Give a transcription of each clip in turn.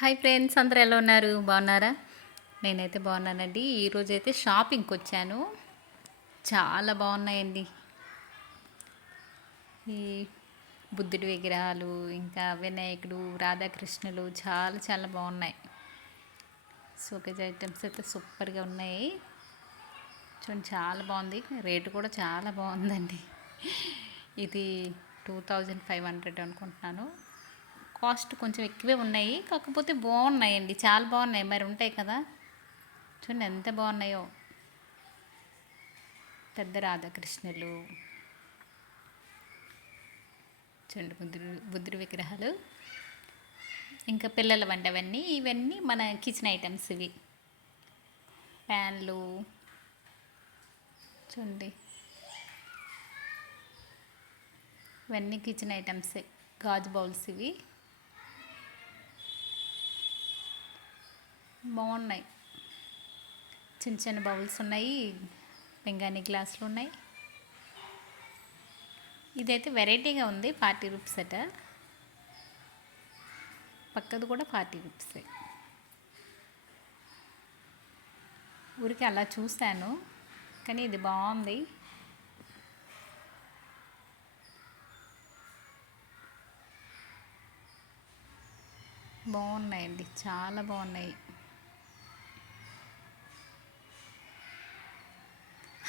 Hi friends, అందరూ ఎలా ఉన్నారు? బాగున్నారా? నేనైతే బాగున్నానండి. ఈరోజైతే షాపింగ్కి వచ్చాను. చాలా బాగున్నాయండి. ఈ బుద్ధుడి విగ్రహాలు, ఇంకా వినాయకుడు, రాధాకృష్ణులు చాలా చాలా బాగున్నాయి. షోకేజ్ ఐటమ్స్ అయితే సూపర్గా ఉన్నాయి. చూడండి, చాలా బాగుంది. రేటు కూడా చాలా బాగుందండి. ఇది 2500 అనుకుంటున్నాను. కాస్ట్ కొంచెం ఎక్కువే ఉన్నాయి, కాకపోతే బాగున్నాయండి. చాలా బాగున్నాయి. మరి ఉంటాయి కదా, చూడండి ఎంత బాగున్నాయో. పెద్ద రాధాకృష్ణులు, చూడండి బుద్ధుడి విగ్రహాలు, ఇంకా పిల్లల వంటి ఇవన్నీ మన కిచెన్ ఐటమ్స్. ఇవి ప్యాన్లు, చూడండి ఇవన్నీ కిచెన్ ఐటమ్సే. గాజు బౌల్స్ ఇవి బాగున్నాయి. చిన్న చిన్న బౌల్స్ ఉన్నాయి, పింగాణి గ్లాసులు ఉన్నాయి. ఇదైతే వెరైటీగా ఉంది, 40 రూపీస్ అట. పక్కది కూడా 40 రూపీసే. ఊరికి అలా చూశాను, కానీ ఇది బాగుంది. బాగున్నాయండి, చాలా బాగున్నాయి.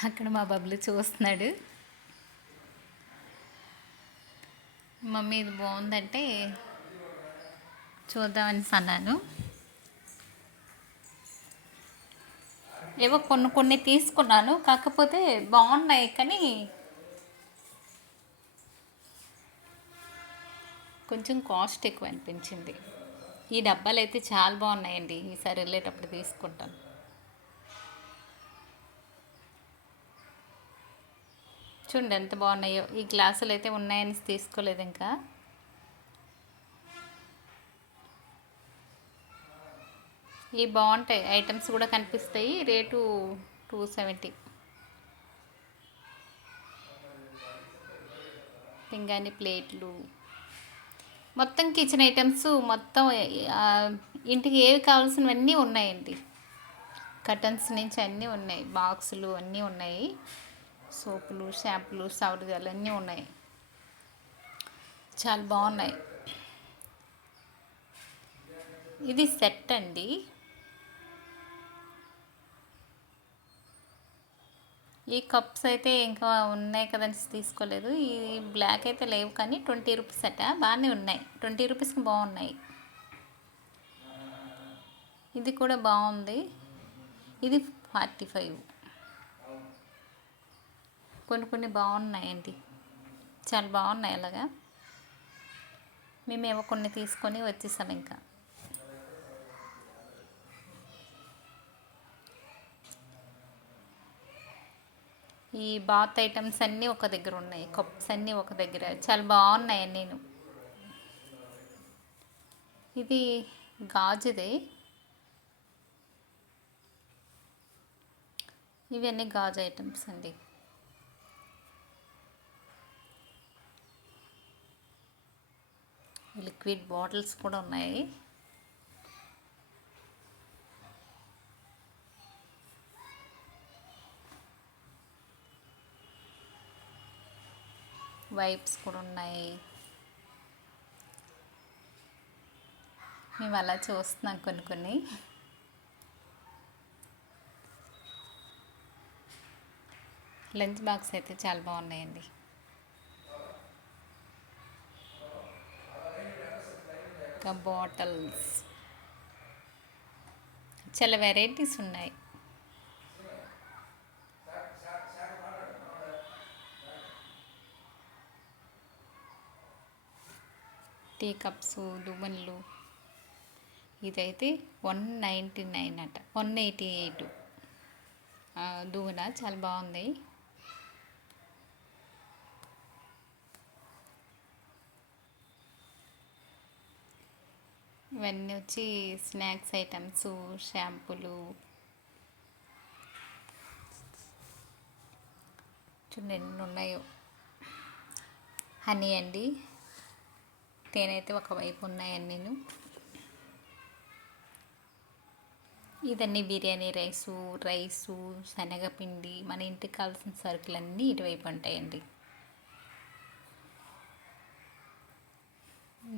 అక్కడ మా బబ్బులు చూస్తున్నాడు. మమ్మీ ఇది బాగుందంటే చూద్దామని అన్నాను. ఏవో కొన్ని కొన్ని తీసుకున్నాను, కాకపోతే బాగున్నాయి, కానీ కొంచెం కాస్ట్ ఎక్కువ అనిపించింది. ఈ డబ్బాలు అయితే చాలా బాగున్నాయండి. ఈసారి వెళ్ళేటప్పుడు తీసుకుంటాను. చూడండి ఎంత బాగున్నాయో. ఈ గ్లాసులు అయితే ఉన్నాయని తీసుకోలేదు ఇంకా. ఇవి బాగుంటాయి, ఐటమ్స్ కూడా కనిపిస్తాయి. రేటు 270. పింగాణి ప్లేట్లు, మొత్తం కిచెన్ ఐటమ్స్ మొత్తం. ఇంటికి ఏవి కావాల్సినవన్నీ ఉన్నాయండి. కర్టన్స్ నుంచి అన్నీ ఉన్నాయి, బాక్సులు అన్నీ ఉన్నాయి. సోపులు, షాంపులు, సౌరగాలు అన్నీ ఉన్నాయి. చాలా బాగున్నాయి. ఇది సెట్ అండి. ఈ కప్స్ అయితే ఇంకా ఉన్నాయి కదని తీసుకోలేదు. ఈ బ్లాక్ అయితే లేవు, కానీ 20 రూపీస్ అట. బాగానే ఉన్నాయి, 20 రూపీస్కి బాగున్నాయి. ఇది కూడా బాగుంది. ఇది 45. కొన్ని కొన్ని బాగున్నాయండి, చాలా బాగున్నాయి. అలాగా మేమేమో కొన్ని తీసుకొని వచ్చేసాం ఇంకా. ఈ బాత్ ఐటమ్స్ అన్నీ ఒక దగ్గర ఉన్నాయి, కప్స్ అన్నీ ఒక దగ్గర. చాలా బాగున్నాయి. నేను ఇది గాజుదే. ఇవన్నీ గాజు ఐటమ్స్ అండి. లిక్విడ్ బాటిల్స్ కూడా ఉన్నాయి. వైప్స్ కూడా ఉన్నాయి. మేము అలా చూస్తున్నాం కొన్ని కొన్ని. లంచ్ బాక్స్ అయితే చాలా బాగున్నాయండి. ఇంకా బాటిల్స్, చాలా వెరైటీస్ ఉన్నాయి. టీ కప్స్, దువ్వెనలు. ఇదైతే 199 అట, 188. దువ్వెన చాలా బాగుంది. ఇవన్నీ వచ్చి స్నాక్స్ ఐటమ్స్, షాంపూలు. చూడండి ఎన్ని ఉన్నాయో. హనీ అండి, తేనైతే ఒకవైపు ఉన్నాయని నేను. ఇదన్నీ బిర్యానీ రైసు శనగపిండి మన ఇంటికి కావాల్సిన సరుకులన్నీ ఇటువైపు ఉంటాయండి.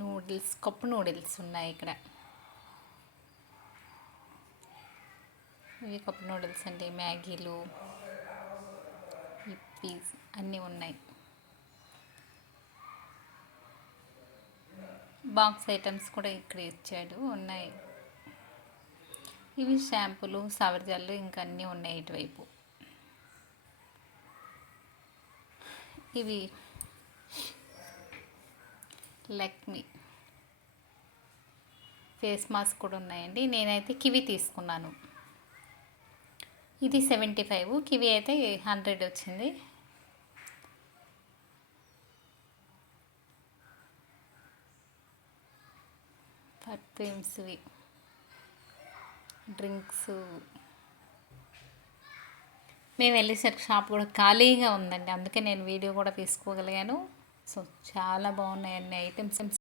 నూడిల్స్, కప్పు నూడిల్స్ ఉన్నాయి ఇక్కడ. ఇవి కప్పు నూడిల్స్ అండి. మ్యాగీలు, ఇప్పీస్ అన్నీ ఉన్నాయి. బాక్స్ ఐటమ్స్ కూడా ఇక్కడ ఇచ్చాడు, ఉన్నాయి. ఇవి షాంపూలు, సవర్జాలు ఇంకా అన్నీ ఉన్నాయి ఇటువైపు. ఇవి లక్మీ ఫేస్ మాస్క్ కూడా ఉన్నాయండి. నేనైతే కివి తీసుకున్నాను. ఇది 75, కివి అయితే 100 వచ్చింది. పర్ఫ్యూమ్స్వి, డ్రింక్స్. మేము వెళ్ళేసరికి షాప్ కూడా ఖాళీగా ఉందండి, అందుకే నేను వీడియో కూడా తీసుకోగలిగాను. సో చాలా బాగున్నాయి అన్ని ఐటమ్స్.